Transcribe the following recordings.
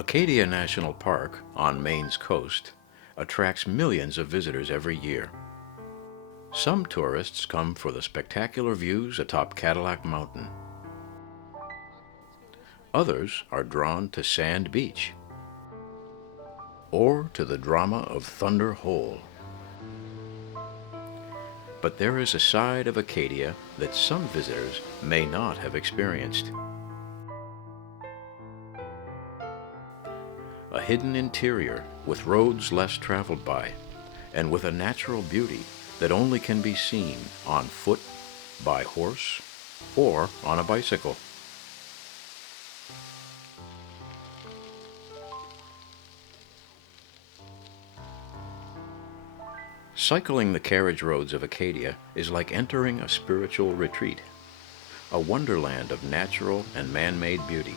Acadia National Park, on Maine's coast, attracts millions of visitors every year. Some tourists come for the spectacular views atop Cadillac Mountain. Others are drawn to Sand Beach or to the drama of Thunder Hole. But there is a side of Acadia that some visitors may not have experienced. A hidden interior with roads less traveled by, and with a natural beauty that only can be seen on foot, by horse, or on a bicycle. Cycling the carriage roads of Acadia is like entering a spiritual retreat, a wonderland of natural and man-made beauty.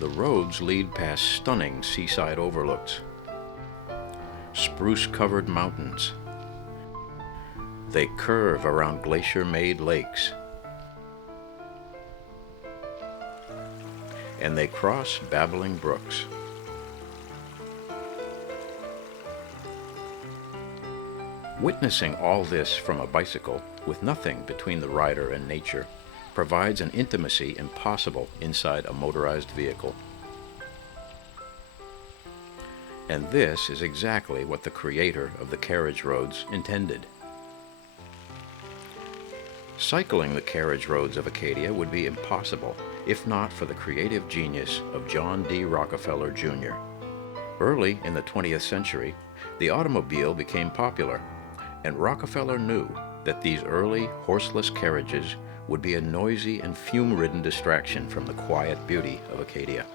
The roads lead past stunning seaside overlooks, spruce-covered mountains. They curve around glacier-made lakes, and they cross babbling brooks. Witnessing all this from a bicycle, with nothing between the rider and nature, provides an intimacy impossible inside a motorized vehicle. And this is exactly what the creator of the carriage roads intended. Cycling the carriage roads of Acadia would be impossible if not for the creative genius of John D. Rockefeller, Jr. Early in the 20th century, the automobile became popular, and Rockefeller knew that these early horseless carriages would be a noisy and fume-ridden distraction from the quiet beauty of Acadia.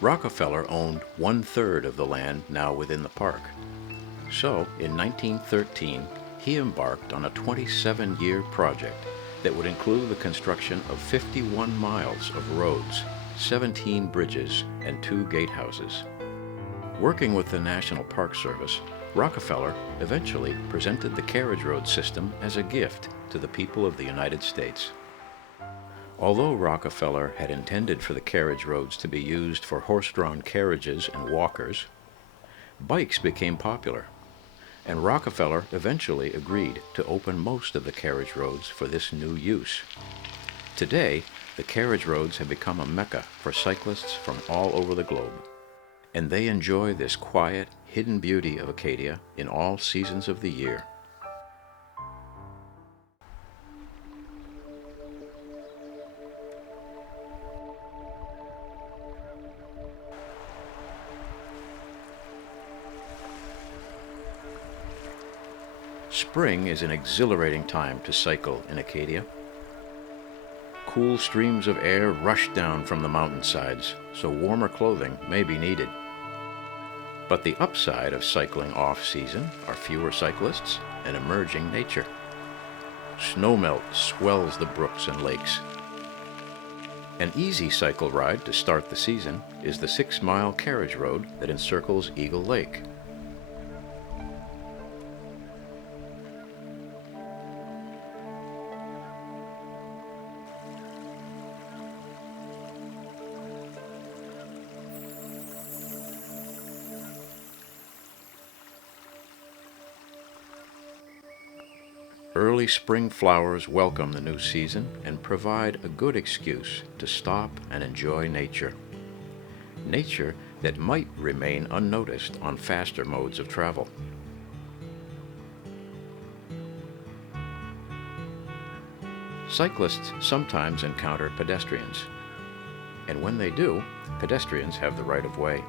Rockefeller owned 1/3 of the land now within the park. So, in 1913, he embarked on a 27-year project that would include the construction of 51 miles of roads, 17 bridges, and 2 gatehouses. Working with the National Park Service, Rockefeller eventually presented the carriage road system as a gift to the people of the United States. Although Rockefeller had intended for the carriage roads to be used for horse-drawn carriages and walkers, bikes became popular, and Rockefeller eventually agreed to open most of the carriage roads for this new use. Today, the carriage roads have become a mecca for cyclists from all over the globe, and they enjoy this quiet, hidden beauty of Acadia in all seasons of the year. Spring is an exhilarating time to cycle in Acadia. Cool streams of air rush down from the mountainsides, so warmer clothing may be needed. But the upside of cycling off-season are fewer cyclists and emerging nature. Snowmelt swells the brooks and lakes. An easy cycle ride to start the season is the 6-mile carriage road that encircles Eagle Lake. Early spring flowers welcome the new season and provide a good excuse to stop and enjoy nature. Nature that might remain unnoticed on faster modes of travel. Cyclists sometimes encounter pedestrians, and when they do, pedestrians have the right of way.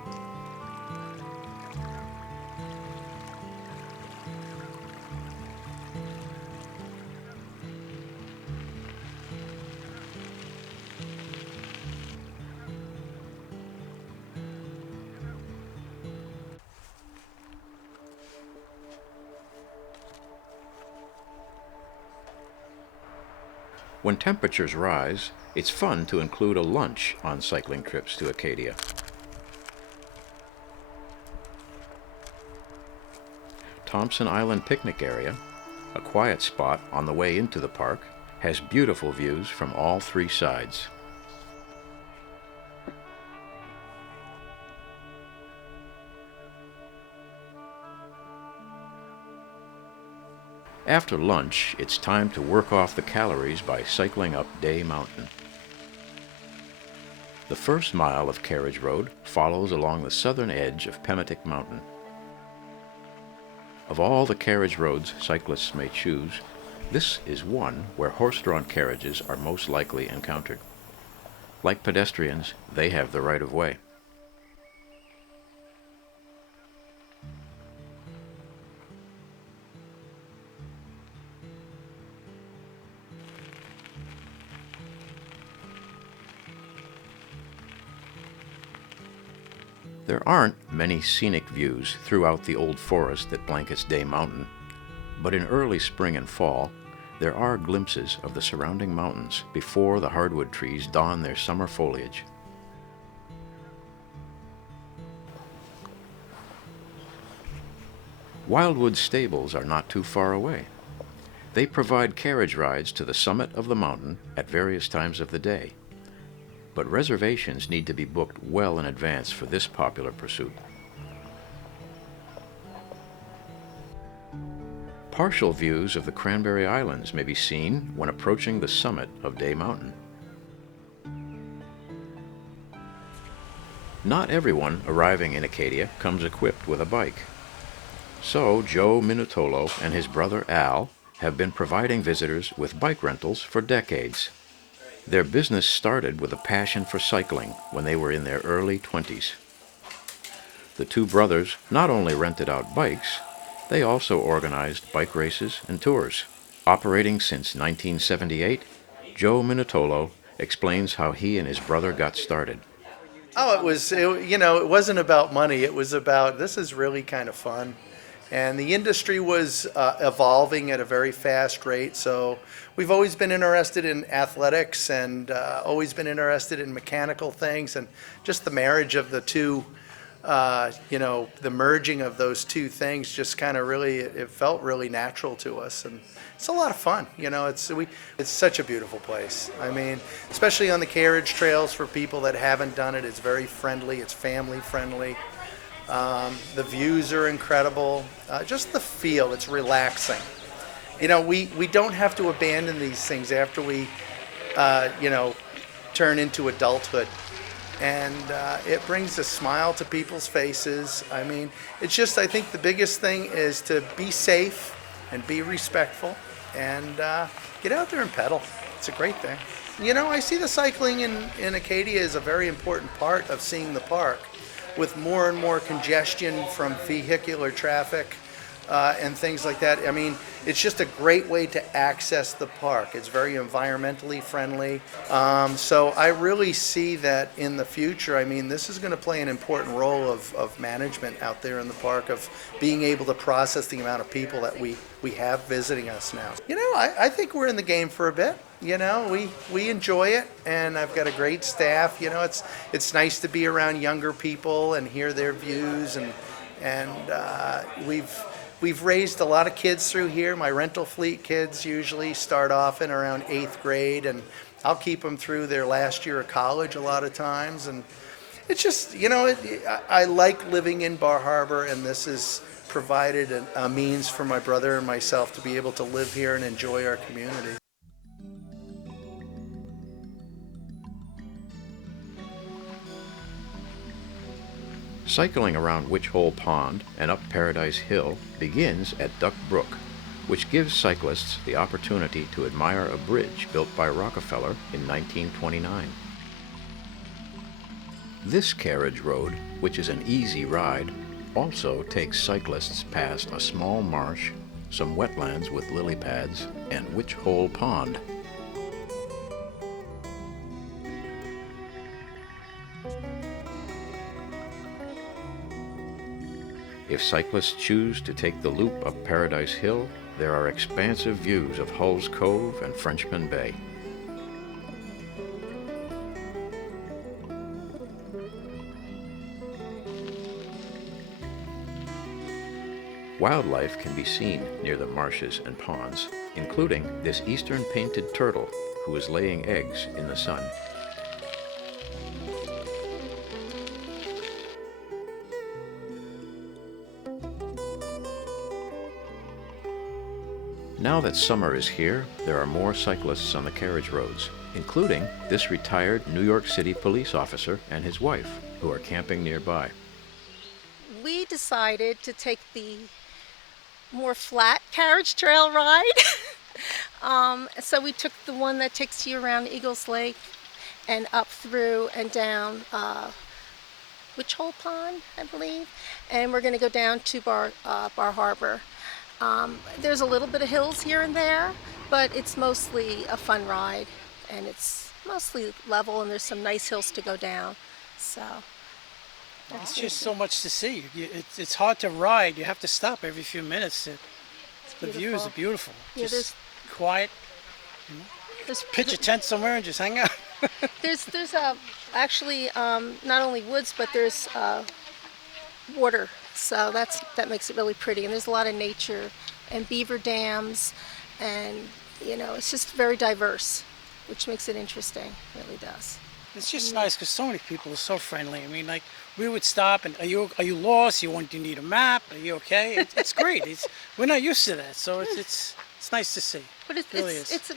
When temperatures rise, it's fun to include a lunch on cycling trips to Acadia. Thompson Island Picnic Area, a quiet spot on the way into the park, has beautiful views from all three sides. After lunch, it's time to work off the calories by cycling up Day Mountain. The first mile of Carriage Road follows along the southern edge of Pematic Mountain. Of all the carriage roads cyclists may choose, this is one where horse-drawn carriages are most likely encountered. Like pedestrians, they have the right of way. There aren't many scenic views throughout the old forest that blankets Day Mountain, but in early spring and fall, there are glimpses of the surrounding mountains before the hardwood trees don their summer foliage. Wildwood stables are not too far away. They provide carriage rides to the summit of the mountain at various times of the day, but reservations need to be booked well in advance for this popular pursuit. Partial views of the Cranberry Islands may be seen when approaching the summit of Day Mountain. Not everyone arriving in Acadia comes equipped with a bike. So Joe Minutolo and his brother Al have been providing visitors with bike rentals for decades. Their business started with a passion for cycling when they were in their early 20s. The two brothers not only rented out bikes, they also organized bike races and tours. Operating since 1978, Joe Minutolo explains how he and his brother got started. Oh, it wasn't about money. It was about, this is really kind of fun. And the industry was evolving at a very fast rate. So we've always been interested in athletics and always been interested in mechanical things, and just the marriage of the two, the merging of those two things just kind of really, it felt really natural to us. And it's a lot of fun. It's such a beautiful place. I mean, especially on the carriage trails for people that haven't done it, it's very friendly, it's family friendly. The views are incredible. Just the feel, it's relaxing. We don't have to abandon these things after we, turn into adulthood. And it brings a smile to people's faces. I mean, it's just, I think the biggest thing is to be safe and be respectful and get out there and pedal. It's a great thing. I see the cycling in Acadia as a very important part of seeing the park. With more and more congestion from vehicular traffic and things like that. I mean, it's just a great way to access the park. It's very environmentally friendly. So I really see that in the future. I mean, this is going to play an important role of management out there in the park, of being able to process the amount of people that we have visiting us now. I think we're in the game for a bit. We enjoy it, and I've got a great staff. It's nice to be around younger people and hear their views, and we've raised a lot of kids through here. My rental fleet kids usually start off in around 8th grade, and I'll keep them through their last year of college a lot of times. And it's just, I like living in Bar Harbor, and this has provided a means for my brother and myself to be able to live here and enjoy our community. Cycling around Witch Hole Pond and up Paradise Hill begins at Duck Brook, which gives cyclists the opportunity to admire a bridge built by Rockefeller in 1929. This carriage road, which is an easy ride, also takes cyclists past a small marsh, some wetlands with lily pads, and Witch Hole Pond. If cyclists choose to take the loop up Paradise Hill, there are expansive views of Hull's Cove and Frenchman Bay. Wildlife can be seen near the marshes and ponds. including this eastern painted turtle who is laying eggs in the sun. Now that summer is here, there are more cyclists on the carriage roads, including this retired New York City police officer and his wife, who are camping nearby. We decided to take the more flat carriage trail ride. So we took the one that takes you around Eagles Lake and up through and down Witch Hole Pond, I believe. And we're going to go down to Bar Harbor. There's a little bit of hills here and there, but it's mostly a fun ride, and it's mostly level, and there's some nice hills to go down. So It's just so much to see. It's hard to ride. You have to stop every few minutes. The views are beautiful. Yeah, just quiet. Pitch a tent somewhere and just hang out. there's actually not only woods, but there's water. So that makes it really pretty, and there's a lot of nature and beaver dams, and it's just very diverse, which makes it interesting. It really does. It's just nice because so many people are so friendly. I mean, like we would stop and are you lost? You need a map? Are you okay? It's great. We're not used to that, so it's nice to see. But It really is. it's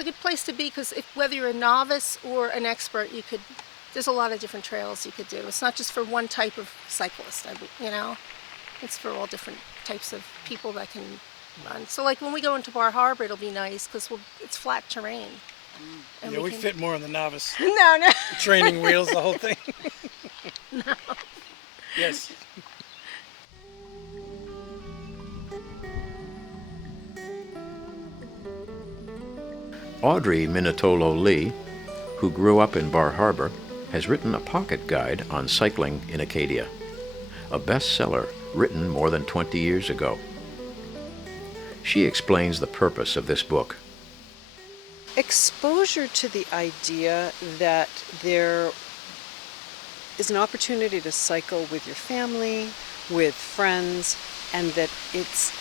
a good place to be, because whether you're a novice or an expert, there's a lot of different trails you could do. It's not just for one type of cyclist, it's for all different types of people that can run. So like when we go into Bar Harbor, it'll be nice because it's flat terrain. And Yeah, we fit more on the novice. No. Training wheels, the whole thing. No. Yes. Audrey Minatolo Lee, who grew up in Bar Harbor, has written a pocket guide on cycling in Acadia, a bestseller written more than 20 years ago. She explains the purpose of this book. Exposure to the idea that there is an opportunity to cycle with your family, with friends, and that it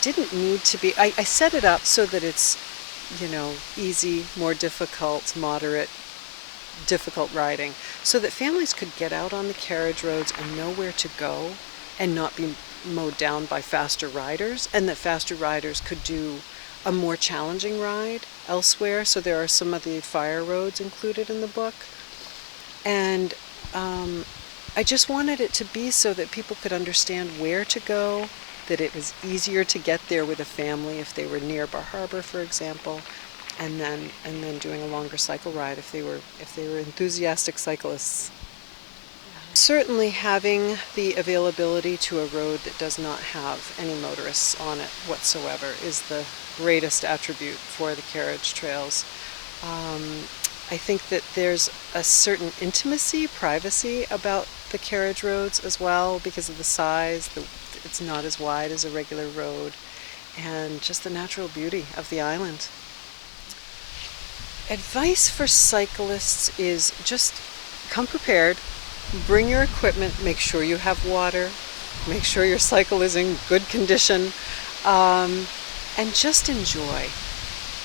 didn't need to be. I set it up so that it's, easy, more difficult, moderate, difficult riding, so that families could get out on the carriage roads and know where to go and not be mowed down by faster riders, and that faster riders could do a more challenging ride elsewhere. So there are some of the fire roads included in the book. And I just wanted it to be so that people could understand where to go, that it was easier to get there with a family if they were near Bar Harbor, for example, and then doing a longer cycle ride if they were enthusiastic cyclists. Certainly having the availability to a road that does not have any motorists on it whatsoever is the greatest attribute for the carriage trails. I think that there's a certain intimacy, privacy about the carriage roads as well because of the size. It's not as wide as a regular road, and just the natural beauty of the island. Advice for cyclists is just come prepared, bring your equipment, make sure you have water, make sure your cycle is in good condition, and just enjoy.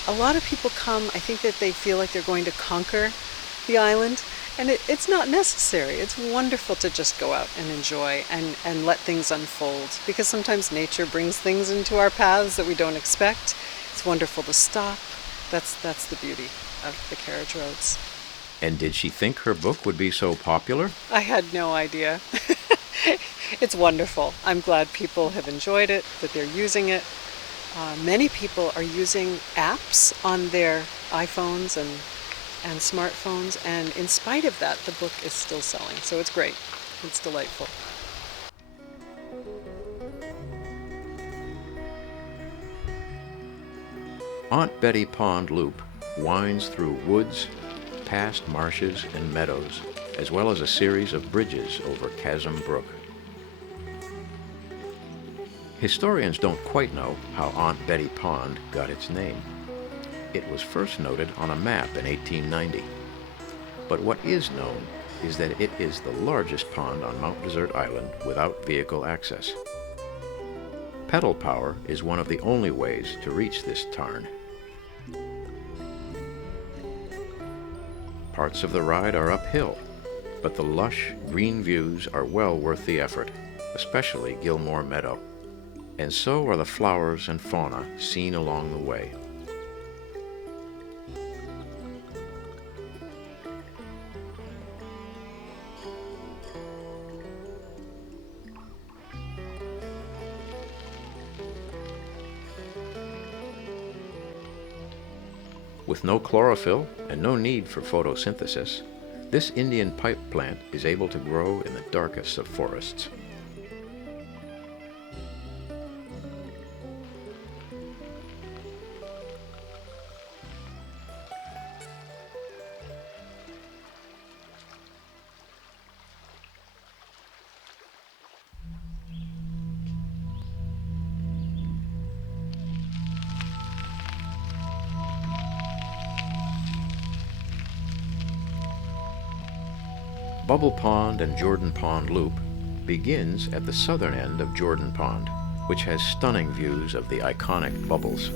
A lot of people come, I think that they feel like they're going to conquer the island, and it's not necessary. It's wonderful to just go out and enjoy and let things unfold, because sometimes nature brings things into our paths that we don't expect. It's wonderful to stop. That's the beauty of the carriage roads. And did she think her book would be so popular? I had no idea. It's wonderful. I'm glad people have enjoyed it, that they're using it. Many people are using apps on their iPhones and smartphones, and in spite of that, the book is still selling. So it's great. It's delightful. Aunt Betty Pond Loop winds through woods, past marshes and meadows, as well as a series of bridges over Chasm Brook. Historians don't quite know how Aunt Betty Pond got its name. It was first noted on a map in 1890. But what is known is that it is the largest pond on Mount Desert Island without vehicle access. Pedal power is one of the only ways to reach this tarn. Parts of the ride are uphill, but the lush, green views are well worth the effort, especially Gilmore Meadow. And so are the flowers and fauna seen along the way. With no chlorophyll and no need for photosynthesis, this Indian pipe plant is able to grow in the darkest of forests. Bubble Pond and Jordan Pond Loop begins at the southern end of Jordan Pond, which has stunning views of the iconic bubbles.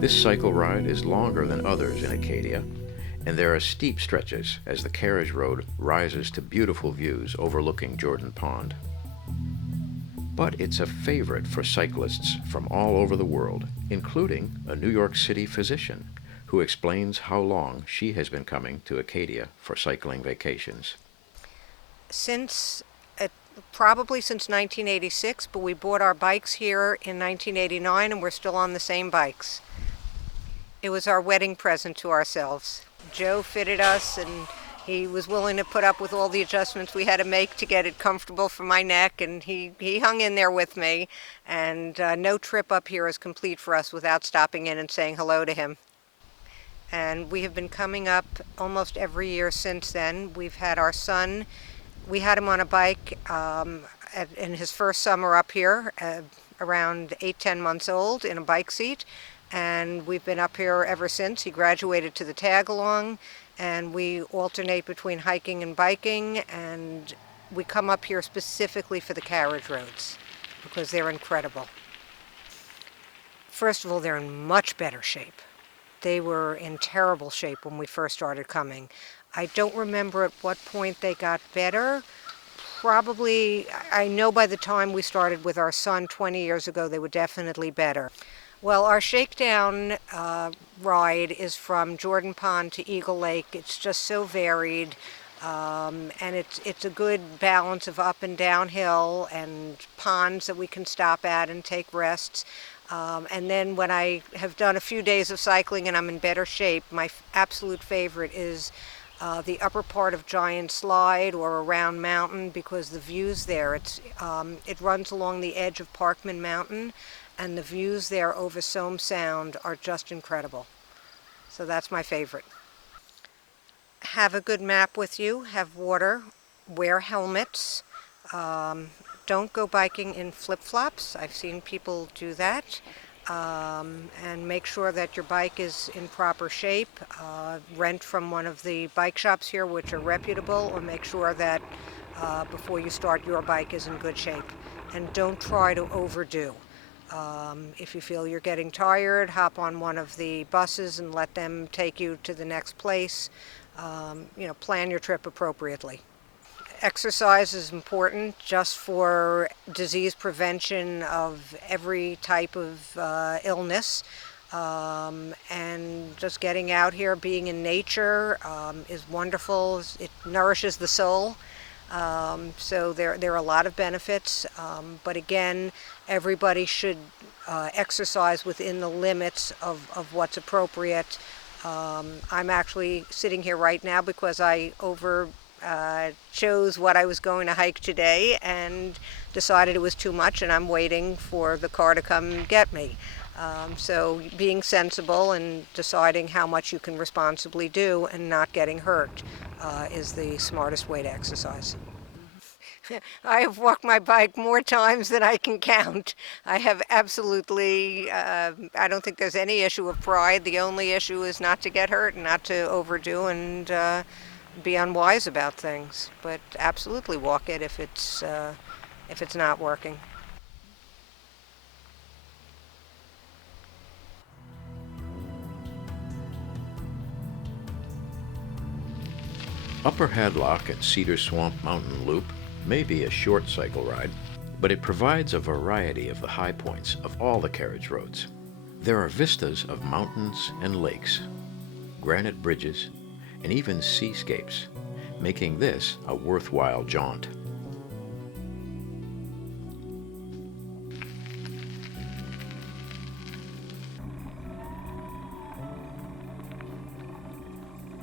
This cycle ride is longer than others in Acadia, and there are steep stretches as the carriage road rises to beautiful views overlooking Jordan Pond. But it's a favorite for cyclists from all over the world, including a New York City physician who explains how long she has been coming to Acadia for cycling vacations. Probably since 1986, but we bought our bikes here in 1989 and we're still on the same bikes. It was our wedding present to ourselves. Joe fitted us and he was willing to put up with all the adjustments we had to make to get it comfortable for my neck, and he hung in there with me, and no trip up here is complete for us without stopping in and saying hello to him. And we have been coming up almost every year since then. We've had our son, we had him on a bike in his first summer up here, around 8-10 months old, in a bike seat. And we've been up here ever since. He graduated to the tag-along, and we alternate between hiking and biking, and we come up here specifically for the carriage roads because they're incredible. First of all, they're in much better shape. They were in terrible shape when we first started coming. I don't remember at what point they got better. Probably, I know by the time we started with our son 20 years ago, they were definitely better. Well, our shakedown ride is from Jordan Pond to Eagle Lake. It's just so varied, and it's a good balance of up and downhill and ponds that we can stop at and take rests. And then when I have done a few days of cycling and I'm in better shape, my absolute favorite is the upper part of Giant Slide or around Mountain, because the views there, it runs along the edge of Parkman Mountain, and the views there over Somme Sound are just incredible. So that's my favorite. Have a good map with you, have water, wear helmets. Don't go biking in flip-flops. I've seen people do that. And make sure that your bike is in proper shape. Rent from one of the bike shops here, which are reputable, or make sure that before you start, your bike is in good shape. And don't try to overdo. If you feel you're getting tired, hop on one of the buses and let them take you to the next place. Plan your trip appropriately. Exercise is important just for disease prevention of every type of illness. And just getting out here, being in nature is wonderful. It nourishes the soul. So there are a lot of benefits. But again, everybody should exercise within the limits of what's appropriate. I'm actually sitting here right now because I chose what I was going to hike today and decided it was too much, and I'm waiting for the car to come get me. So being sensible and deciding how much you can responsibly do and not getting hurt is the smartest way to exercise. I have walked my bike more times than I can count. I have absolutely, I don't think there's any issue of pride. The only issue is not to get hurt and not to overdo and be unwise about things. But absolutely walk it if it's not working. Upper Hadlock at Cedar Swamp Mountain Loop may be a short cycle ride, but it provides a variety of the high points of all the carriage roads. There are vistas of mountains and lakes, granite bridges, and even seascapes, making this a worthwhile jaunt.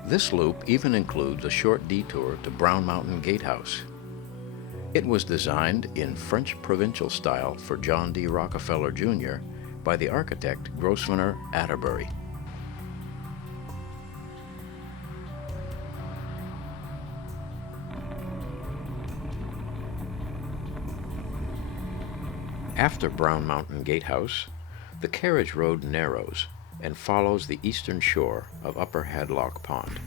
This loop even includes a short detour to Brown Mountain Gatehouse. It was designed in French provincial style for John D. Rockefeller Jr. by the architect Grosvenor Atterbury. After Brown Mountain Gatehouse, the carriage road narrows and follows the eastern shore of Upper Hadlock Pond.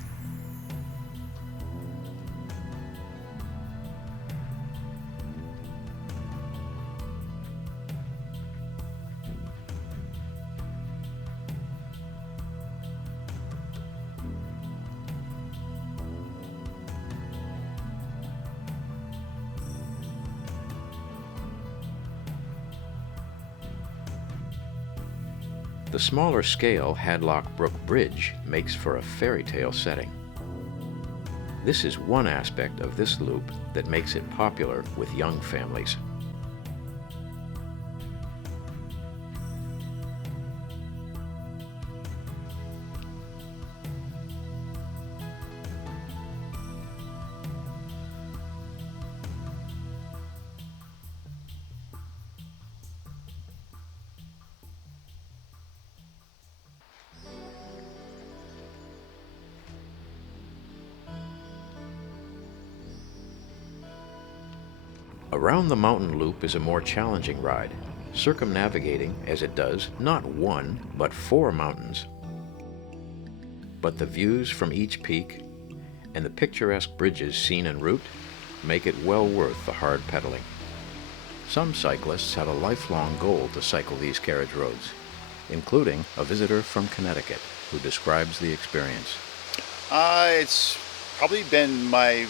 The smaller scale Hadlock Brook Bridge makes for a fairy tale setting. This is one aspect of this loop that makes it popular with young families. Around the mountain loop is a more challenging ride, circumnavigating, as it does, not one, but 4 mountains. But the views from each peak and the picturesque bridges seen en route make it well worth the hard pedaling. Some cyclists have a lifelong goal to cycle these carriage roads, including a visitor from Connecticut who describes the experience. It's probably been my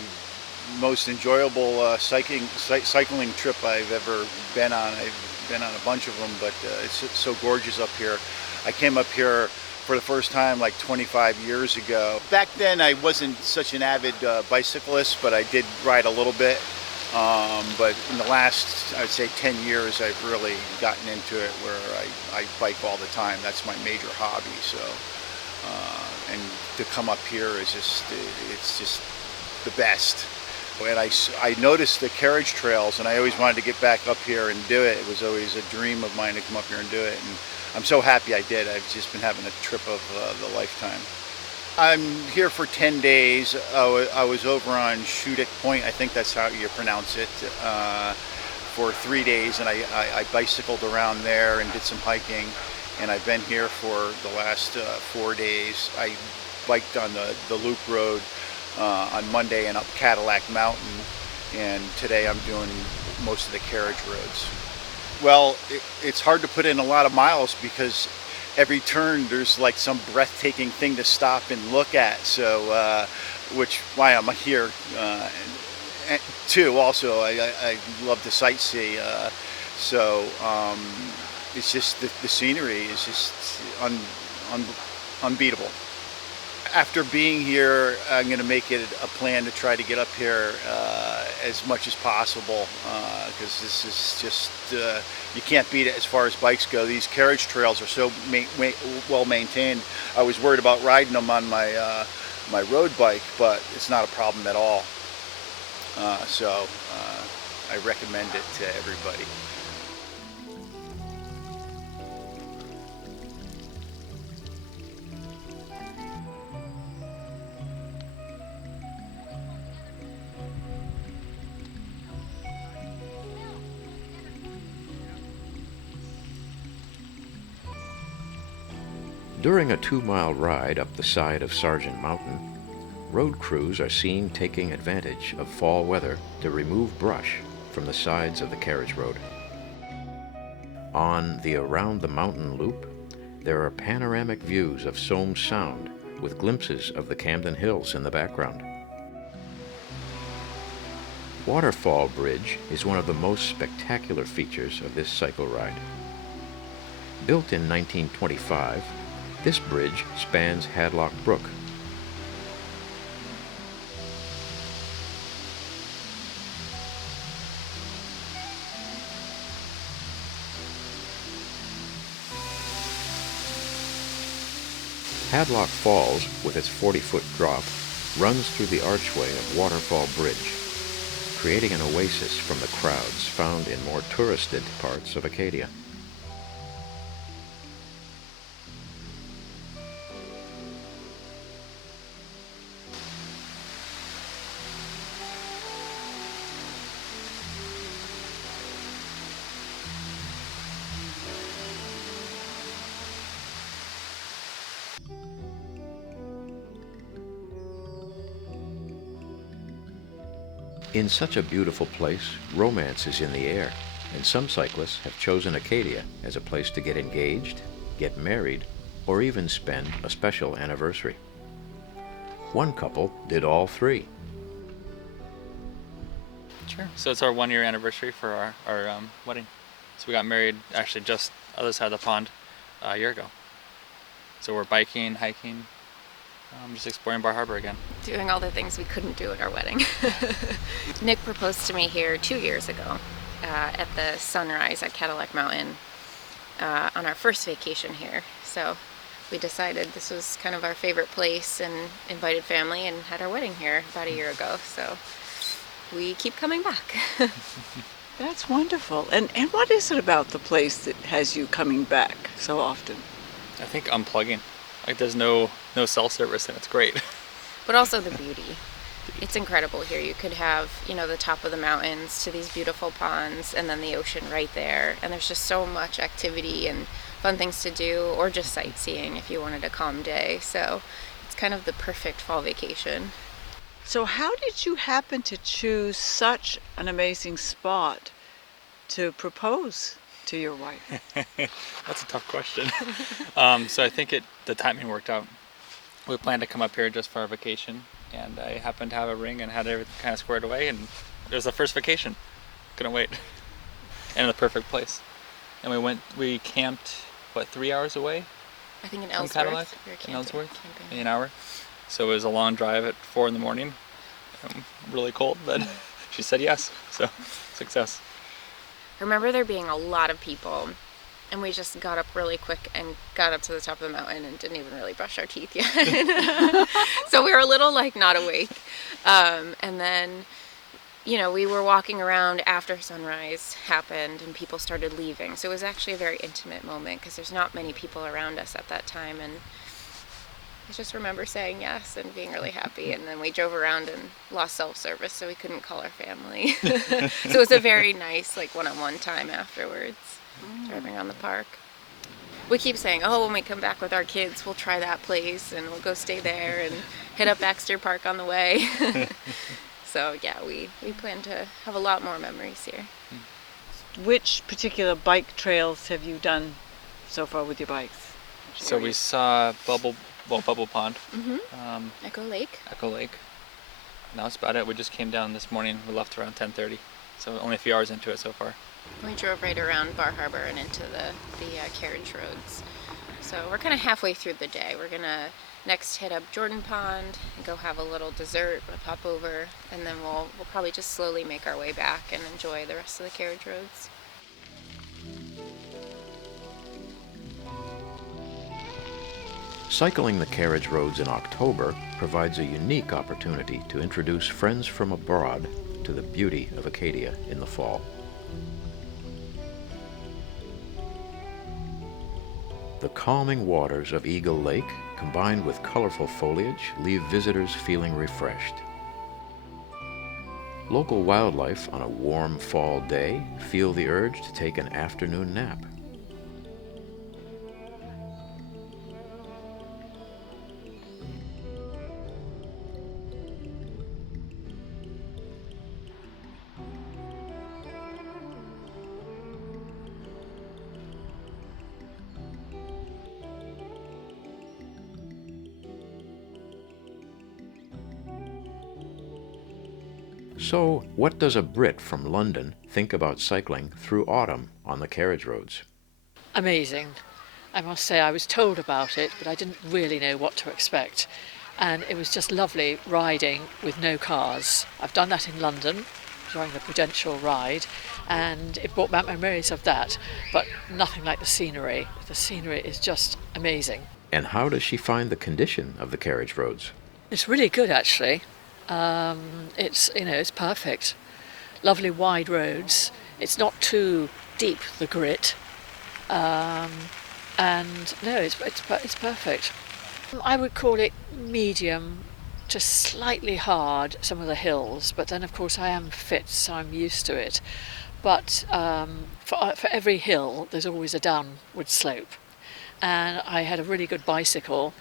most enjoyable cycling trip I've ever been on. I've been on a bunch of them, but it's so gorgeous up here. I came up here for the first time like 25 years ago. Back then I wasn't such an avid bicyclist, but I did ride a little bit. But in the last, I would say 10 years, I've really gotten into it where I bike all the time. That's my major hobby. So, and to come up here is it's just the best. And I noticed the carriage trails, and I always wanted to get back up here and do it. It was always a dream of mine to come up here and do it, and I'm so happy I did. I've just been having a trip of the lifetime. I'm here for 10 days. I was over on Shudik Point, I think that's how you pronounce it, for 3 days, and I bicycled around there and did some hiking, and I've been here for the last 4 days. I biked on the loop road on Monday and up Cadillac Mountain, and today I'm doing most of the carriage roads. Well, it's hard to put in a lot of miles because every turn there's like some breathtaking thing to stop and look at, so which why I'm here and too. Also I love to sightsee, so it's just the scenery is just unbeatable. After being here, I'm going to make it a plan to try to get up here as much as possible, because this is just, you can't beat it as far as bikes go. These carriage trails are so well maintained. I was worried about riding them on my road bike, but it's not a problem at all. So I recommend it to everybody. During a 2-mile ride up the side of Sargent Mountain, road crews are seen taking advantage of fall weather to remove brush from the sides of the carriage road. On the Around the Mountain loop, there are panoramic views of Somes Sound with glimpses of the Camden Hills in the background. Waterfall Bridge is one of the most spectacular features of this cycle ride. Built in 1925, this bridge spans Hadlock Brook. Hadlock Falls, with its 40-foot drop, runs through the archway of Waterfall Bridge, creating an oasis from the crowds found in more touristed parts of Acadia. In such a beautiful place, romance is in the air, and some cyclists have chosen Acadia as a place to get engaged, get married, or even spend a special anniversary. One couple did all three. Sure. So it's our 1-year anniversary for our wedding. So we got married actually just other side of the pond a year ago. So we're biking, hiking, just exploring Bar Harbor again. Doing all the things we couldn't do at our wedding. Nick proposed to me here 2 years ago at the sunrise at Cadillac Mountain on our first vacation here. So we decided this was kind of our favorite place and invited family and had our wedding here about a year ago. So we keep coming back. That's wonderful. And what is it about the place that has you coming back so often? I think unplugging. Like there's no cell service and it's great. But also the beauty. It's incredible here. You could have, the top of the mountains to these beautiful ponds and then the ocean right there. And there's just so much activity and fun things to do, or just sightseeing if you wanted a calm day. So it's kind of the perfect fall vacation. So how did you happen to choose such an amazing spot to propose to your wife? That's a tough question. So I think the timing worked out. We planned to come up here just for our vacation, and I happened to have a ring and had everything kind of squared away, and it was the first vacation. Couldn't wait. And in the perfect place. And we camped, 3 hours away? I think in From Ellsworth. Cadillac? We were In Ellsworth? camping. Maybe an hour. So it was a long drive at 4 in the morning. Really cold, but she said yes. So success. I remember there being a lot of people, and we just got up really quick and got up to the top of the mountain and didn't even really brush our teeth yet. So we were a little not awake. And then, we were walking around after sunrise happened and people started leaving. So it was actually a very intimate moment because there's not many people around us at that time. And I just remember saying yes and being really happy. And then we drove around and lost cell service, so we couldn't call our family. So it was a very nice, one-on-one time afterwards, driving around the park. We keep saying, when we come back with our kids, we'll try that place and we'll go stay there and hit up Baxter Park on the way. So yeah, we plan to have a lot more memories here. Which particular bike trails have you done so far with your bikes? So we saw Bubble Pond, Echo Lake. Echo Lake. And that was about it. We just came down this morning. We left around 10:30, so only a few hours into it so far. We drove right around Bar Harbor and into the carriage roads. So we're kind of halfway through the day. We're gonna next hit up Jordan Pond and go have a little dessert, a pop over, and then we'll probably just slowly make our way back and enjoy the rest of the carriage roads. Cycling the carriage roads in October provides a unique opportunity to introduce friends from abroad to the beauty of Acadia in the fall. The calming waters of Eagle Lake, combined with colorful foliage, leave visitors feeling refreshed. Local wildlife on a warm fall day feel the urge to take an afternoon nap. So, what does a Brit from London think about cycling through autumn on the carriage roads? Amazing. I must say I was told about it, but I didn't really know what to expect. And it was just lovely riding with no cars. I've done that in London during the Prudential ride, and it brought back memories of that, but nothing like the scenery. The scenery is just amazing. And how does she find the condition of the carriage roads? It's really good, actually. It's perfect. Lovely wide roads. It's not too deep, the grit. And no, it's perfect. I would call it medium to slightly hard, some of the hills, but then of course I am fit, so I'm used to it. But for every hill, there's always a downward slope. And I had a really good bicycle,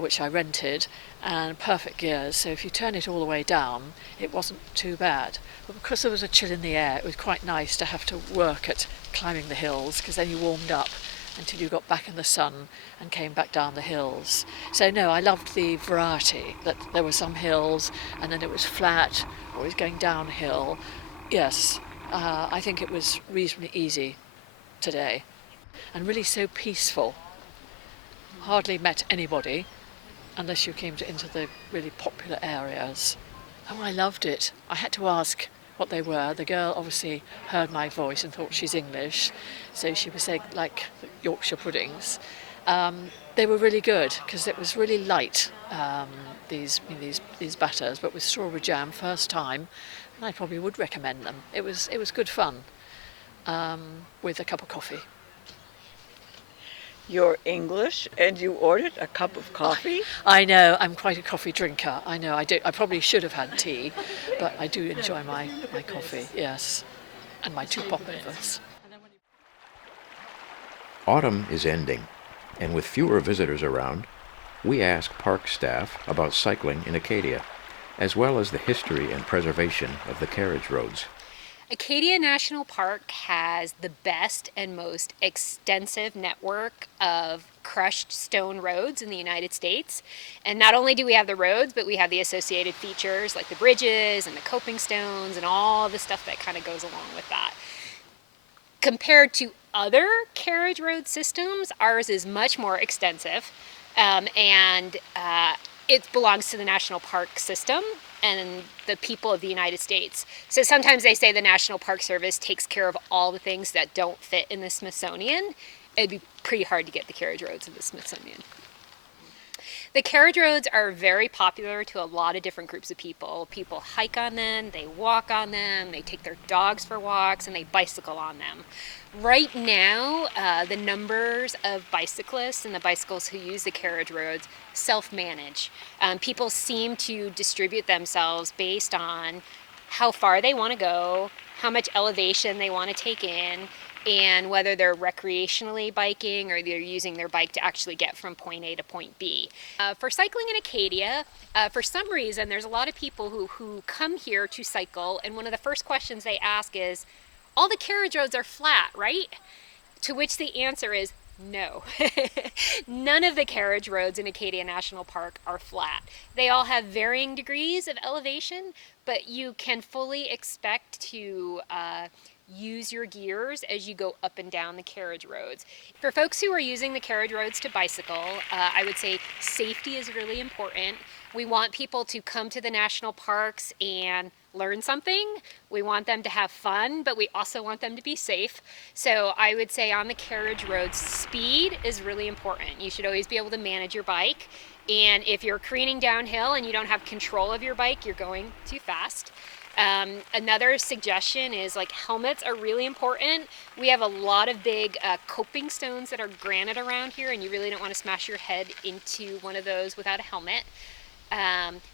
which I rented, and perfect gears, so if you turn it all the way down, it wasn't too bad. But because there was a chill in the air, it was quite nice to have to work at climbing the hills, because then you warmed up until you got back in the sun and came back down the hills. So no, I loved the variety, that there were some hills and then it was flat, always going downhill. Yes, I think it was reasonably easy today and really so peaceful. Hardly met anybody unless you came into the really popular areas. Oh, I loved it. I had to ask what they were. The girl obviously heard my voice and thought she's English, so she was saying like Yorkshire puddings. They were really good because it was really light, these batters, but with strawberry jam first time, and I probably would recommend them. It was good fun with a cup of coffee. You're English and you ordered a cup of coffee? I know, I'm quite a coffee drinker. I know, I probably should have had tea, but I do enjoy my coffee, yes, and my 2 popovers. Autumn is ending, and with fewer visitors around, we ask park staff about cycling in Acadia, as well as the history and preservation of the carriage roads. Acadia National Park has the best and most extensive network of crushed stone roads in the United States. And not only do we have the roads, but we have the associated features like the bridges and the coping stones and all the stuff that kind of goes along with that. Compared to other carriage road systems, ours is much more extensive, and it belongs to the National Park System and the people of the United States. So sometimes they say the National Park Service takes care of all the things that don't fit in the Smithsonian. It'd be pretty hard to get the carriage roads in the Smithsonian. The carriage roads are very popular to a lot of different groups of people. People hike on them, they walk on them, they take their dogs for walks, and they bicycle on them. Right now, the numbers of bicyclists and the bicycles who use the carriage roads self-manage. People seem to distribute themselves based on how far they want to go, how much elevation they want to take in, and whether they're recreationally biking or they're using their bike to actually get from point A to point B. For cycling in Acadia, for some reason, there's a lot of people who come here to cycle, and one of the first questions they ask is, all the carriage roads are flat, right? To which the answer is no. None of the carriage roads in Acadia National Park are flat. They all have varying degrees of elevation, but you can fully expect to use your gears as you go up and down the carriage roads. For folks who are using the carriage roads to bicycle, I would say safety is really important. We want people to come to the national parks and learn something. We want them to have fun, but we also want them to be safe. So I would say on the carriage roads, speed is really important. You should always be able to manage your bike. And if you're careening downhill and you don't have control of your bike, you're going too fast. Another suggestion is like helmets are really important. We have a lot of big coping stones that are granite around here, and you really don't want to smash your head into one of those without a helmet.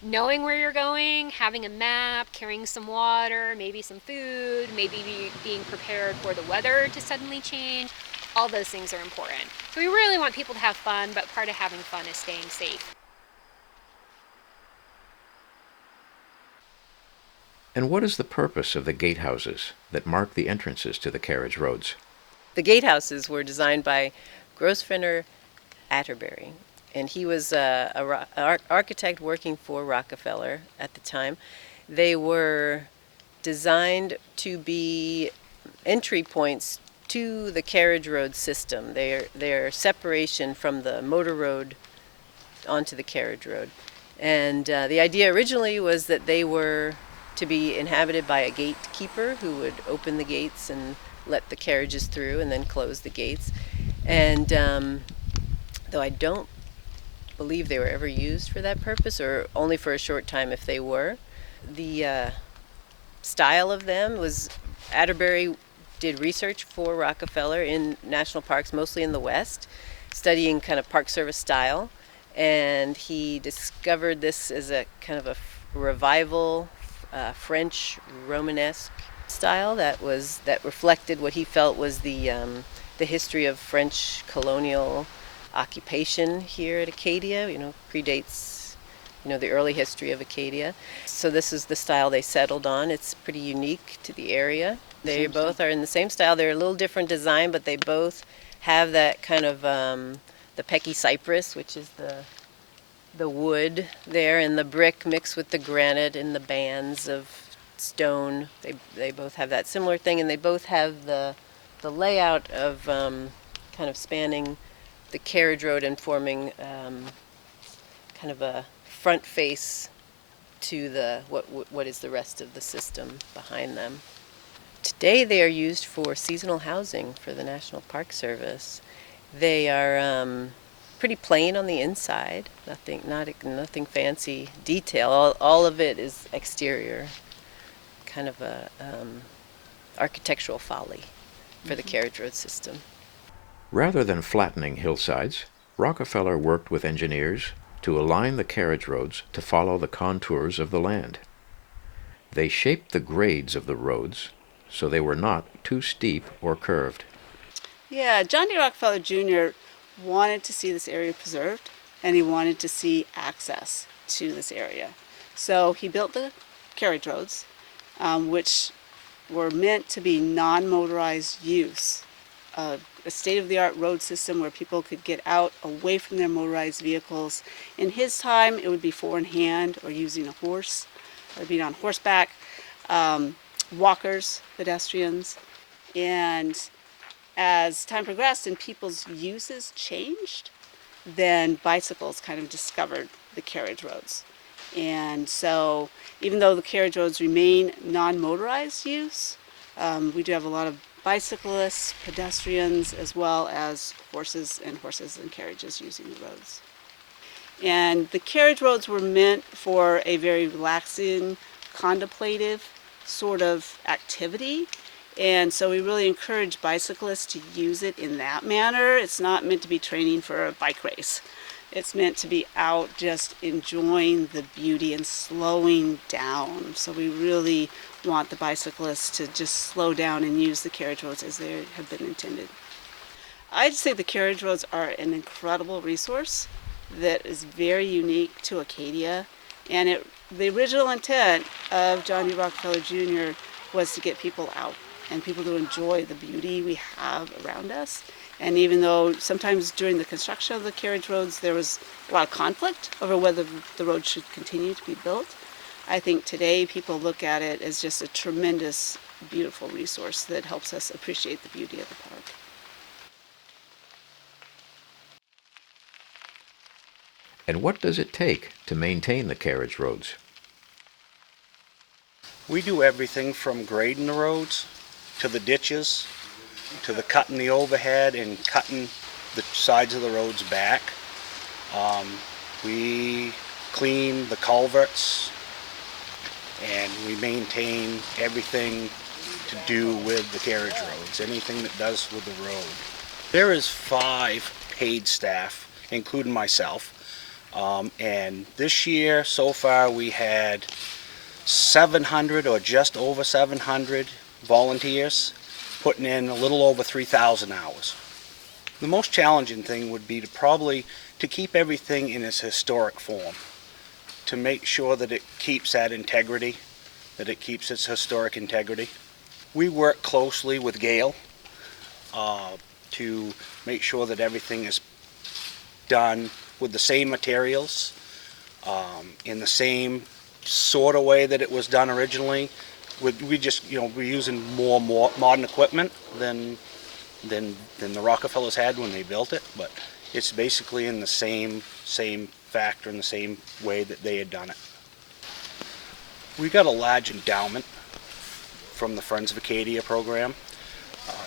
Knowing where you're going, having a map, carrying some water, maybe some food, maybe being prepared for the weather to suddenly change, all those things are important. So we really want people to have fun, but part of having fun is staying safe. And what is the purpose of the gatehouses that mark the entrances to the carriage roads? The gatehouses were designed by Grosvenor Atterbury, and he was an architect working for Rockefeller at the time. They were designed to be entry points to the carriage road system. They're separation from the motor road onto the carriage road. And the idea originally was that they were to be inhabited by a gatekeeper who would open the gates and let the carriages through and then close the gates. And though I don't believe they were ever used for that purpose, or only for a short time if they were, the style of them was, Atterbury did research for Rockefeller in national parks, mostly in the West, studying kind of Park Service style. And he discovered this as a kind of a revival, French Romanesque style that reflected what he felt was the history of French colonial occupation here at Acadia. Predates the early history of Acadia. So this is the style they settled on. It's pretty unique to the area. They both are in the same style. They're a little different design, but they both have that kind of the pecky cypress, which is the wood there, and the brick mixed with the granite and the bands of stone. They both have that similar thing, and they both have the layout of kind of spanning the carriage road and forming kind of a front face to what is the rest of the system behind them. Today they are used for seasonal housing for the National Park Service. They are pretty plain on the inside, nothing fancy detail. All of it is exterior, kind of a architectural folly for the carriage road system. Rather than flattening hillsides, Rockefeller worked with engineers to align the carriage roads to follow the contours of the land. They shaped the grades of the roads so they were not too steep or curved. Yeah, John D. Rockefeller Jr. wanted to see this area preserved, and he wanted to see access to this area. So he built the carriage roads, which were meant to be non-motorized use, a state-of-the-art road system where people could get out away from their motorized vehicles. In his time, it would be four in hand or using a horse, or being on horseback, walkers, pedestrians. And as time progressed and people's uses changed, then bicycles kind of discovered the carriage roads. And so even though the carriage roads remain non-motorized use, we do have a lot of bicyclists, pedestrians, as well as horses and carriages using the roads. And the carriage roads were meant for a very relaxing, contemplative sort of activity. And so we really encourage bicyclists to use it in that manner. It's not meant to be training for a bike race. It's meant to be out just enjoying the beauty and slowing down. So we really want the bicyclists to just slow down and use the carriage roads as they have been intended. I'd say the carriage roads are an incredible resource that is very unique to Acadia. And the original intent of John D. Rockefeller Jr. was to get people out and people to enjoy the beauty we have around us. And even though sometimes during the construction of the carriage roads there was a lot of conflict over whether the road should continue to be built, I think today people look at it as just a tremendous, beautiful resource that helps us appreciate the beauty of the park. And what does it take to maintain the carriage roads? We do everything from grading the roads to the ditches, to the cutting the overhead and cutting the sides of the roads back. We clean the culverts, and we maintain everything to do with the carriage roads, anything that does with the road. There is 5 paid staff, including myself, and this year so far we had 700 or just over 700 volunteers putting in a little over 3,000 hours. The most challenging thing would be to keep everything in its historic form, to make sure that it keeps that integrity, that it keeps its historic integrity. We work closely with Gail to make sure that everything is done with the same materials, in the same sort of way that it was done originally, We just, we're using more modern equipment than the Rockefellers had when they built it, but it's basically in the same factor, in the same way that they had done it. We got a large endowment from the Friends of Acadia program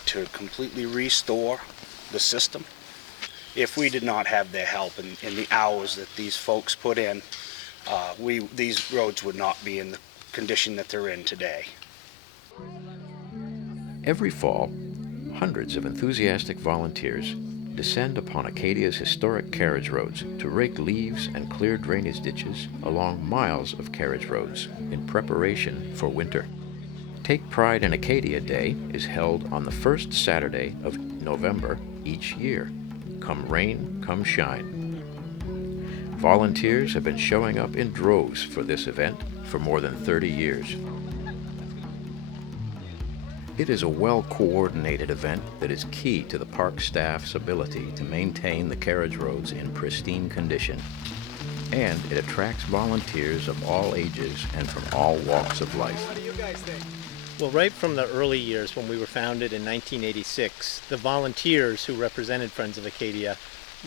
to completely restore the system. If we did not have their help and the hours that these folks put in, these roads would not be in the condition that they're in today. Every fall, hundreds of enthusiastic volunteers descend upon Acadia's historic carriage roads to rake leaves and clear drainage ditches along miles of carriage roads in preparation for winter. Take Pride in Acadia Day is held on the first Saturday of November each year, come rain, come shine. Volunteers have been showing up in droves for this event for more than 30 years. It is a well-coordinated event that is key to the park staff's ability to maintain the carriage roads in pristine condition. And it attracts volunteers of all ages and from all walks of life. What do you guys think? Well, right from the early years when we were founded in 1986, the volunteers who represented Friends of Acadia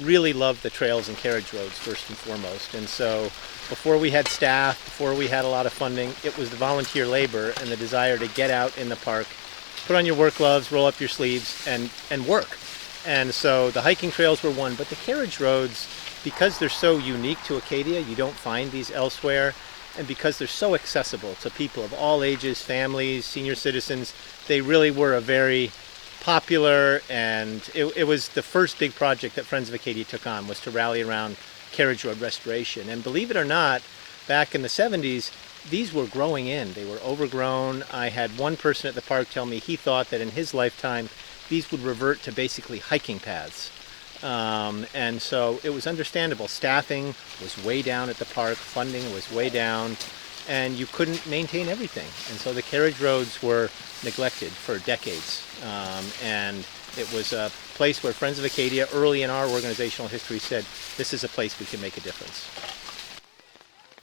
really loved the trails and carriage roads first and foremost. And so before we had staff, before we had a lot of funding, it was the volunteer labor and the desire to get out in the park, put on your work gloves, roll up your sleeves, and work. And so the hiking trails were one, but the carriage roads, because they're so unique to Acadia, you don't find these elsewhere, and because they're so accessible to people of all ages, families, senior citizens, they really were a very popular, and it was the first big project that Friends of Acadia took on, was to rally around carriage road restoration. And believe it or not, back in the 70s, these were growing in. They were overgrown. I had one person at the park tell me he thought that in his lifetime, these would revert to basically hiking paths. And so it was understandable. Staffing was way down at the park, funding was way down, and you couldn't maintain everything. And so the carriage roads were neglected for decades. And it was a place where Friends of Acadia, early in our organizational history, said, this is a place we can make a difference.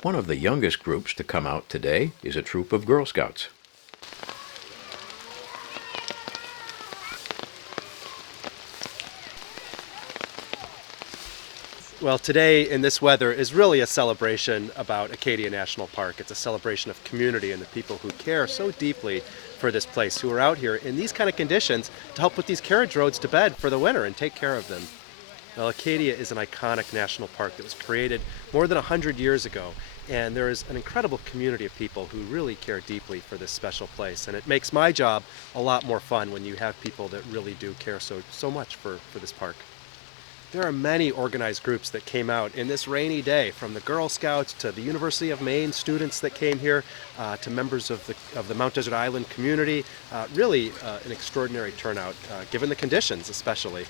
One of the youngest groups to come out today is a troop of Girl Scouts. Well, today in this weather is really a celebration about Acadia National Park. It's a celebration of community and the people who care so deeply for this place, who are out here in these kind of conditions to help put these carriage roads to bed for the winter and take care of them. Well, Acadia is an iconic national park that was created more than 100 years ago, and there is an incredible community of people who really care deeply for this special place. And it makes my job a lot more fun when you have people that really do care so much for this park. There are many organized groups that came out in this rainy day, from the Girl Scouts to the University of Maine students that came here, to members of the Mount Desert Island community. Really an extraordinary turnout, given the conditions especially.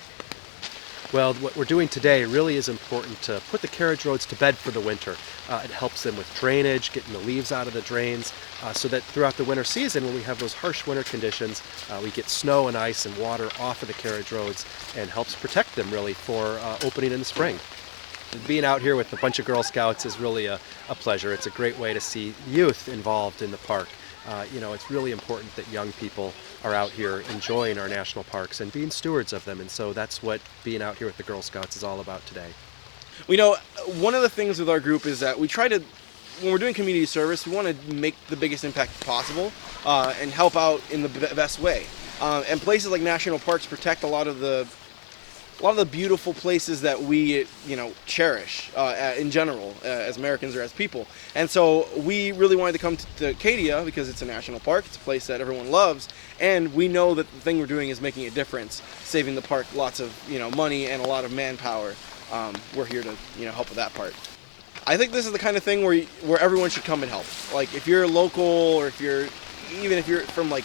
Well, what we're doing today really is important to put the carriage roads to bed for the winter. It helps them with drainage, getting the leaves out of the drains, so that throughout the winter season, when we have those harsh winter conditions, we get snow and ice and water off of the carriage roads, and helps protect them really for opening in the spring. Being out here with a bunch of Girl Scouts is really a pleasure. It's a great way to see youth involved in the park. It's really important that young people are out here enjoying our national parks and being stewards of them, and so that's what being out here with the Girl Scouts is all about today. One of the things with our group is that we try to, when we're doing community service, we want to make the biggest impact possible and help out in the best way. And places like national parks protect a lot of the beautiful places that we, cherish in general as Americans or as people. And so we really wanted to come to Acadia because it's a national park. It's a place that everyone loves, and we know that the thing we're doing is making a difference, saving the park lots of money and a lot of manpower. We're here to help with that part. I think this is the kind of thing where everyone should come and help. Like if you're local, or even if you're from like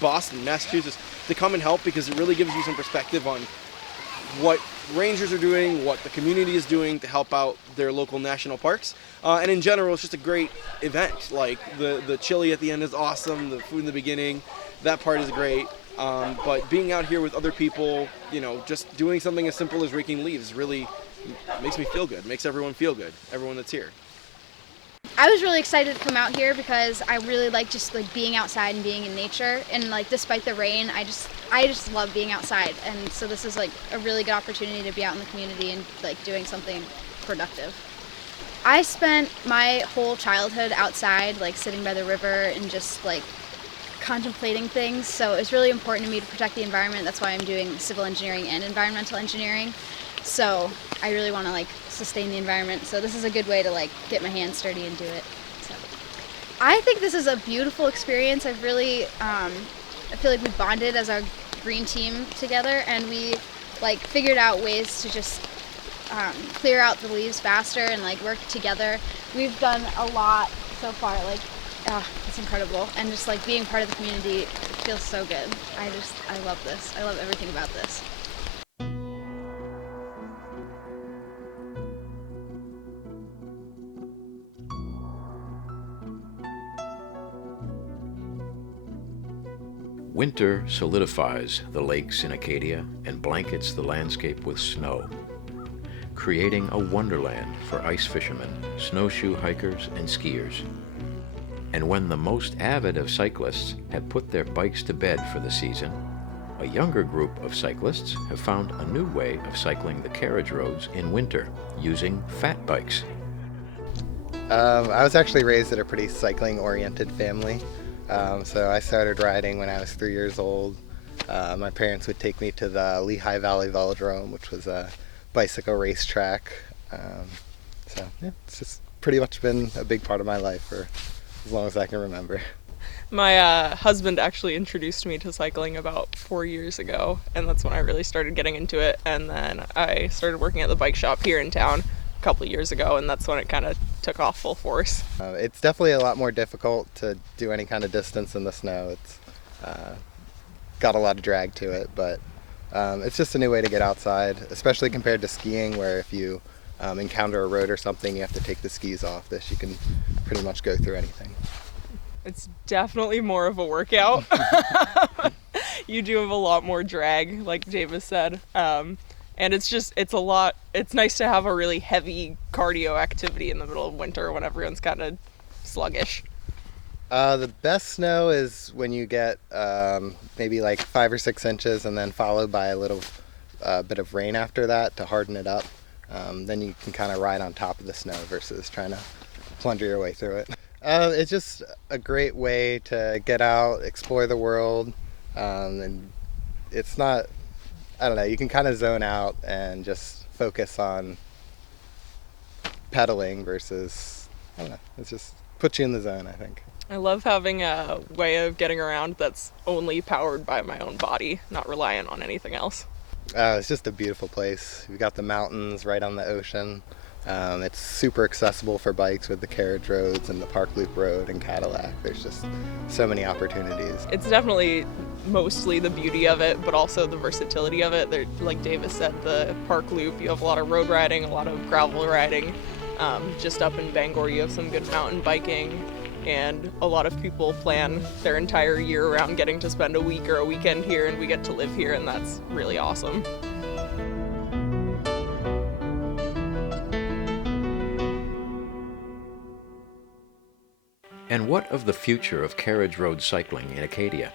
Boston, Massachusetts, to come and help, because it really gives you some perspective on what rangers are doing, what the community is doing to help out their local national parks. And in general, it's just a great event. Like the chili at the end is awesome, the food in the beginning, that part is great. But being out here with other people, just doing something as simple as raking leaves really makes me feel good, makes everyone feel good, everyone that's here. I was really excited to come out here because I really like just like being outside and being in nature, and like despite the rain, I just love being outside, and so this is like a really good opportunity to be out in the community and like doing something productive. I spent my whole childhood outside, like sitting by the river and just like contemplating things, so it's really important to me to protect the environment. That's why I'm doing civil engineering and environmental engineering. So I really want to like sustain the environment. So this is a good way to like get my hands dirty and do it. So I think this is a beautiful experience. I really, I feel like we bonded as our green team together, and we like figured out ways to just clear out the leaves faster and like work together. We've done a lot so far. Like, it's incredible, and just like being part of the community feels so good. I love this. I love everything about this. Winter solidifies the lakes in Acadia and blankets the landscape with snow, creating a wonderland for ice fishermen, snowshoe hikers, and skiers. And when the most avid of cyclists have put their bikes to bed for the season, a younger group of cyclists have found a new way of cycling the carriage roads in winter using fat bikes. I was actually raised in a pretty cycling-oriented family. So I started riding when I was 3 years old. My parents would take me to the Lehigh Valley Velodrome, which was a bicycle racetrack. So yeah, it's just pretty much been a big part of my life for as long as I can remember. My husband actually introduced me to cycling about 4 years ago, and that's when I really started getting into it. And then I started working at the bike shop here in town a couple of years ago, and that's when it kind of took off full force. It's definitely a lot more difficult to do any kind of distance in the snow. It's got a lot of drag to it, but it's just a new way to get outside, especially compared to skiing, where if you encounter a road or something, you have to take the skis off. This, you can pretty much go through anything. It's definitely more of a workout. You do have a lot more drag, like Davis said. And it's a lot, it's nice to have a really heavy cardio activity in the middle of winter when everyone's kind of sluggish. The best snow is when you get maybe like 5 or 6 inches and then followed by a little bit of rain after that to harden it up. Then you can kind of ride on top of the snow versus trying to plunger your way through it. It's just a great way to get out, explore the world, and it's not, I don't know, you can kind of zone out and just focus on pedaling versus, I don't know, it just puts you in the zone, I think. I love having a way of getting around that's only powered by my own body, not reliant on anything else. It's just a beautiful place. We've got the mountains right on the ocean. It's super accessible for bikes with the carriage roads and the Park Loop Road and Cadillac. There's just so many opportunities. It's definitely mostly the beauty of it, but also the versatility of it. Like Davis said, the Park Loop, you have a lot of road riding, a lot of gravel riding. Just up in Bangor, you have some good mountain biking, and a lot of people plan their entire year around getting to spend a week or a weekend here, and we get to live here, and that's really awesome. And what of the future of carriage road cycling in Acadia?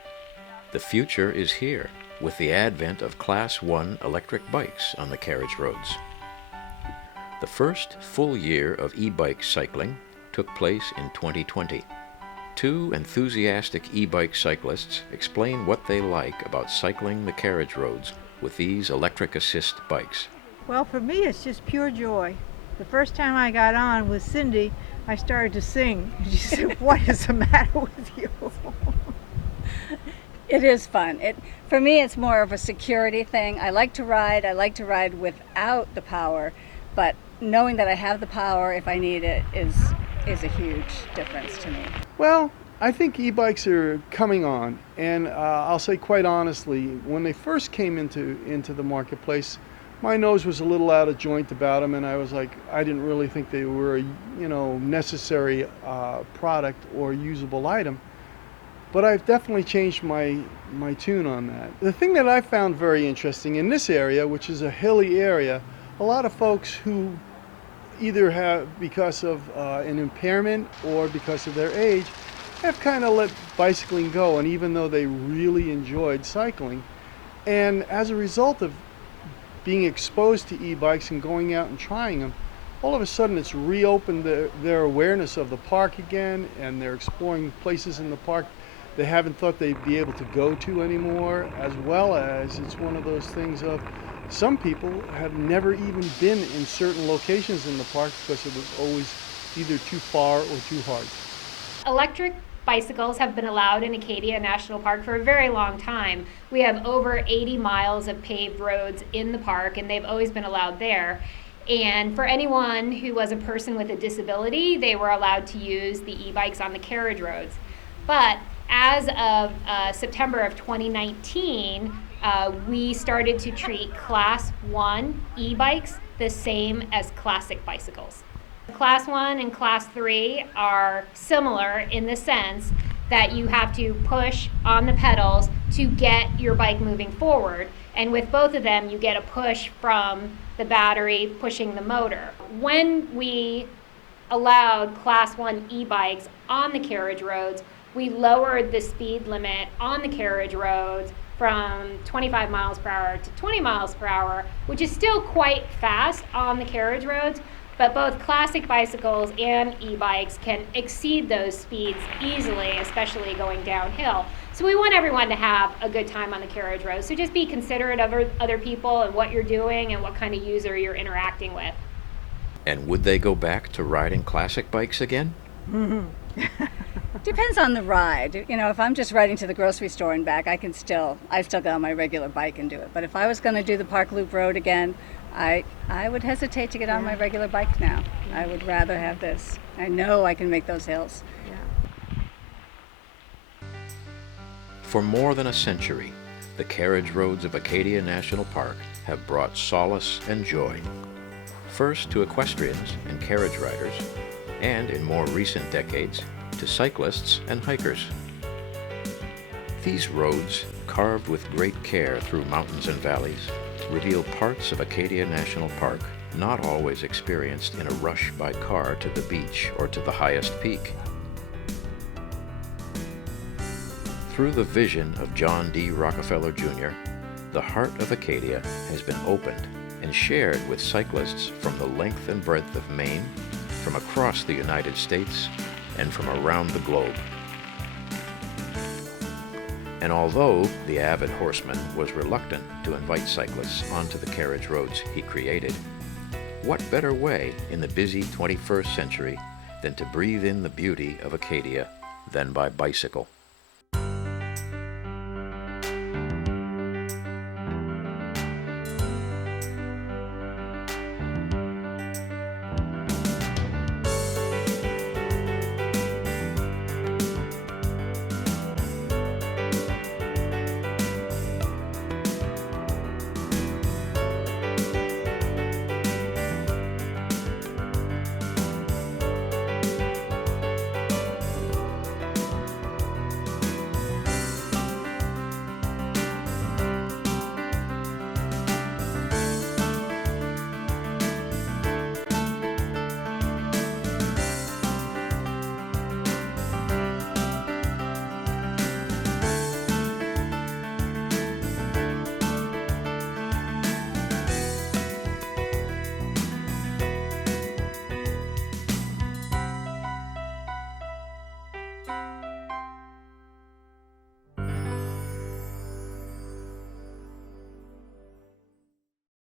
The future is here with the advent of Class 1 electric bikes on the carriage roads. The first full year of e-bike cycling took place in 2020. Two enthusiastic e-bike cyclists explain what they like about cycling the carriage roads with these electric assist bikes. Well, for me, it's just pure joy. The first time I got on with Cindy, I started to sing. She said, "What is the matter with you?" It is fun. For me, it's more of a security thing. I like to ride. I like to ride without the power, but knowing that I have the power if I need it is a huge difference to me. Well, I think e-bikes are coming on, and I'll say quite honestly, when they first came into the marketplace, my nose was a little out of joint about them, and I was like, I didn't really think they were a necessary product or usable item. But I've definitely changed my tune on that. The thing that I found very interesting in this area, which is a hilly area, a lot of folks who either have, because of an impairment or because of their age, have kind of let bicycling go, and even though they really enjoyed cycling, and as a result of being exposed to e-bikes and going out and trying them, all of a sudden it's reopened their awareness of the park again, and they're exploring places in the park they haven't thought they'd be able to go to anymore, as well as it's one of those things of some people have never even been in certain locations in the park because it was always either too far or too hard. Electric bicycles have been allowed in Acadia National Park for a very long time. We have over 80 miles of paved roads in the park, and they've always been allowed there. And for anyone who was a person with a disability, they were allowed to use the e-bikes on the carriage roads. But as of September of 2019, we started to treat Class 1 e-bikes the same as classic bicycles. Class 1 and Class 3 are similar in the sense that you have to push on the pedals to get your bike moving forward. And with both of them, you get a push from the battery pushing the motor. When we allowed Class 1 e-bikes on the carriage roads, we lowered the speed limit on the carriage roads from 25 miles per hour to 20 miles per hour, which is still quite fast on the carriage roads, but both classic bicycles and e-bikes can exceed those speeds easily, especially going downhill. So we want everyone to have a good time on the carriage roads. So just be considerate of other people and what you're doing and what kind of user you're interacting with. And would they go back to riding classic bikes again? Depends on the ride. You know, if I'm just riding to the grocery store and back, I still go on my regular bike and do it. But if I was going to do the Park Loop Road again, I would hesitate to get on my regular bike now. I would rather have this. I know I can make those hills. For more than a century, the carriage roads of Acadia National Park have brought solace and joy. First to equestrians and carriage riders, and in more recent decades, to cyclists and hikers. These roads, carved with great care through mountains and valleys, reveal parts of Acadia National Park not always experienced in a rush by car to the beach or to the highest peak. Through the vision of John D. Rockefeller Jr., the heart of Acadia has been opened and shared with cyclists from the length and breadth of Maine, from across the United States, and from around the globe. And although the avid horseman was reluctant to invite cyclists onto the carriage roads he created, what better way in the busy 21st century than to breathe in the beauty of Acadia than by bicycle?